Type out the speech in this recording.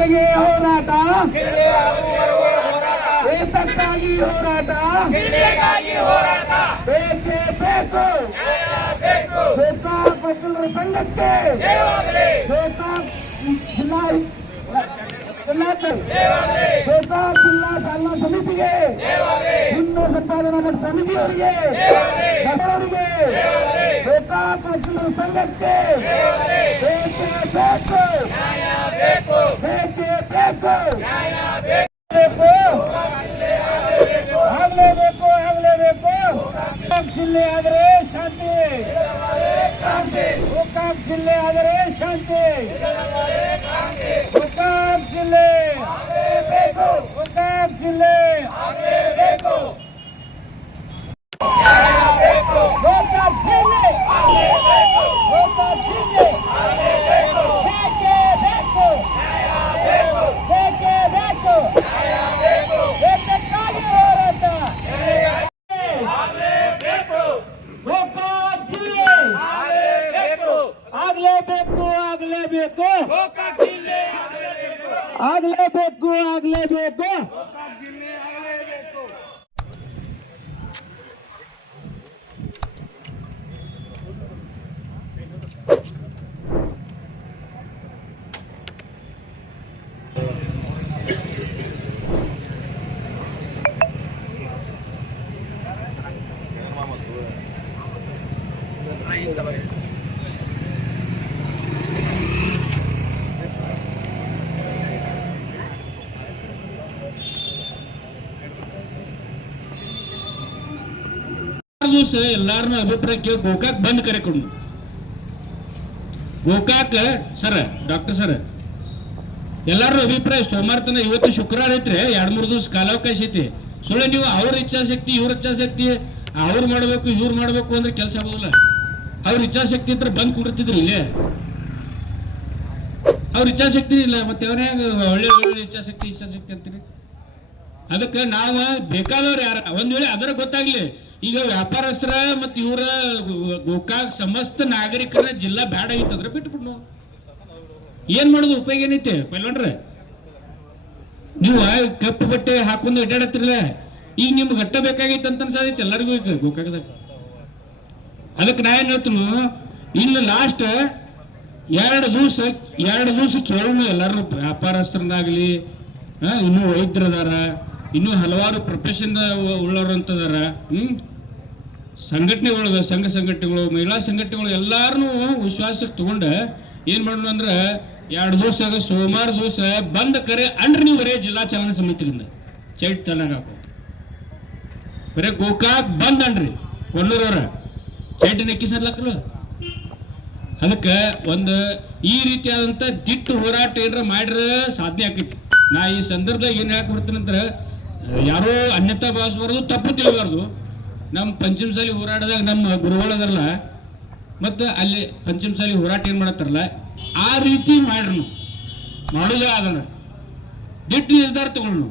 ವೇತನದವರೆಗೆ ಹೋರಾಟ, ವೇತನಕ್ಕಾಗಿ ಹೋರಾಟ, ಬೇಕೇ ಬೇಕು. ಗೋಕಾಕ್ ವಕೀಲರ ಸಂಘಕ್ಕೆ, ಗೋಕಾಕ್ ಜಿಲ್ಲಾ ಗೋಕಾಕ್ ಜಿಲ್ಲಾ ಚಾಲನಾ ಸಮಿತಿಗೆ, ಪುಣ್ಯ ಸಂಪಾದನಾ ಮಂಡಳಿ ಸಮಿತಿಯವರಿಗೆ, ನಗರವರಿಗೆ, ಗೋಕಾಕ್ ವಕೀಲರ ಸಂಘಕ್ಕೆ ಬೇಕೇ ಬೇಕು, ಬೇಕೇ ಬೇಕು, ಆಗಲೇಬೇಕು, ಆಗಲೇಬೇಕು. ಗೋಕಾಕ್ ಜಿಲ್ಲೆ ಆದರೆ ಶಾಂತಿ, ಗೋಕಾಕ್ ಜಿಲ್ಲೆ ಆದರೆ ಶಾಂತಿ, ಗೋಕಾಕ್ ಜಿಲ್ಲೆ, ಗೋಕಾಕ್ ಜಿಲ್ಲೆ, ಗೋಕಾಕ್ ಜಿಲ್ಲೆ, ಗೋಕಾಕ್ ಜಿಲ್ಲೆ, ಬೇಕೇ ಬೇಕು, ಬೇಕೇ ಬೇಕು, ವೇತನಕ್ಕಾಗಿ ಹೋರಾಟ, ಗೋಕಾಕ್ ಜಿಲ್ಲೆ ಆಗಲೇಬೇಕು, ಆಗಲೇಬೇಕು, ಆಗಲೇಬೇಕು, ಆಗಲೇಬೇಕು. ದಿವಸ ಎಲ್ಲಾರನ್ನ ಅಭಿಪ್ರಾಯಕ್ಕೆ ಗೋಕಾಕ್ ಬಂದ್ ಕರೆಕೊಂಡು ಗೋಕಾಕ್ ಸರ್ ಡಾಕ್ಟರ್ ಸರ್ ಎಲ್ಲಾರು ಅಭಿಪ್ರಾಯ ಸೋಮವಾರ ತನ ಇವತ್ತು ಶುಕ್ರವಾರ ಐತ್ರಿ 2-3 ದಿವಸ ಕಾಲಾವಕಾಶ ಐತಿ. ಸುಳ್ಳೆ ನೀವು ಅವ್ರ ಇಚ್ಛಾಶಕ್ತಿ ಇವ್ರ ಇಚ್ಛಾಶಕ್ತಿ ಅವ್ರು ಮಾಡ್ಬೇಕು ಇವ್ರು ಮಾಡ್ಬೇಕು ಅಂದ್ರೆ ಕೆಲಸ ಆಗೋದಿಲ್ಲ. ಅವ್ರ ಇಚ್ಛಾಶಕ್ತಿ ಇದ್ರೆ ಬಂದ್ ಕುಡಿತಿದ್ರಿ ಇಲ್ಲೇ, ಅವ್ರ ಇಚ್ಛಾಶಕ್ತಿ ಇಲ್ಲ ಮತ್ತೆ ಅವ್ರ ಒಳ್ಳೆ ಒಳ್ಳೆ ಇಚ್ಛಾಶಕ್ತಿ ಅಂತೀರಿ. ಅದಕ್ಕೆ ನಾವು ಬೇಕಾದವ್ರು ಯಾರ ಒಂದ್ ವೇಳೆ ಅದರ ಗೊತ್ತಾಗ್ಲಿ, ಈಗ ವ್ಯಾಪಾರಸ್ಥರ ಮತ್ತು ಇವರ ಗೋಕಾಕ್ ಸಮಸ್ತ ನಾಗರಿಕರ ಜಿಲ್ಲಾ ಬ್ಯಾಡ ಆಗಿತ್ತಂದ್ರೆ ಬಿಟ್ಬಿಡ್ನು, ಏನ್ ಮಾಡೋದು ಉಪಯೋಗ ಏನೈತೆ ಪೈಲ್ವಾನ್ರೆ? ನೀವು ಕಪ್ಪು ಬಟ್ಟೆ ಹಾಕೊಂಡು ಅಡ್ಡಾಡತ್ತಿರಲ್ಲ, ಈಗ ನಿಮ್ಗೆ ಗಟ್ಟ ಬೇಕಾಗೈತೆ ಅಂತ ಅನ್ಸದೈತೆ ಎಲ್ಲರಿಗೂ ಈಗ ಗೋಕಾಕದಾಗ. ಅದಕ್ಕೆ ನಾ ಏನ್ ಹೇಳ್ತೀನಿ, ಇನ್ನು ಲಾಸ್ಟ್ 2 ದಿವಸ ಕೇಳೋಣ ಎಲ್ಲಾರು ವ್ಯಾಪಾರಸ್ಥರನ್ನಾಗ್ಲಿ, ಇನ್ನೂ ವೈದ್ಯರದಾರ, ಇನ್ನೂ ಹಲವಾರು ಪ್ರೊಫೆಷನ್ ಉಳ್ಳವರು ಅಂತದಾರ, ಸಂಘಟನೆಗಳು, ಸಂಘ ಸಂಘಟನೆಗಳು, ಮಹಿಳಾ ಸಂಘಟನೆಗಳು ಎಲ್ಲಾರನು ವಿಶ್ವಾಸಕ್ಕೆ ತಗೊಂಡ ಏನ್ ಮಾಡೋಣ ಅಂದ್ರೆ 2 ದಿವಸ ಸೋಮವಾರ ದಿವಸ ಬಂದ್ ಕರೆ ಅಂಡ್ರಿ ನೀವು ಬರೇ ಜಿಲ್ಲಾ ಚಾಲನಾ ಸಮಿತಿಯಿಂದ ಚೈಟ್ ತಲೆಗೆ ಹಾಕೋ ಬರೇ ಗೋಕಾಕ್ ಬಂದ್ ಅನ್ರಿ ಕೊಲ್ಲೂರವ್ರ ಚೈಟ್ ನೆಕ್ಕಿಸರ್ಲಕ್ಕಲ್ಲ. ಅದಕ್ಕೆ ಒಂದು ಈ ರೀತಿಯಾದಂತ ದಿಟ್ಟು ಹೋರಾಟ ಏನಾರ ಮಾಡ್ರೆ ಸಾಧನೆ ಆಕೈತಿ. ನಾ ಈ ಸಂದರ್ಭದಾಗ ಏನ್ ಯಾಕೆ ಕೊಡ್ತೀನಂದ್ರೆ ಯಾರೋ ಅನ್ಯತಾ ಭಾವಿಸಬಾರ್ದು, ತಪ್ಪು ತಿಳಿಬಾರ್ದು. ನಮ್ಮ ಪಂಚಮಸಾಲಿ ಹೋರಾಟದಾಗ ನಮ್ಮ ಗುರುಗಳದಲ್ಲ ಮತ್ತು ಅಲ್ಲಿ ಪಂಚಮಸಾಲಿ ಹೋರಾಟ ಏನ್ ಮಾಡತ್ತಾರಲ್ಲ ಆ ರೀತಿ ಮಾಡ್ರು, ಮಾಡೋದೇ ಅದನ್ನ ದಿಟ್ಟು ನಿರ್ಧಾರ ತಗೊಂಡು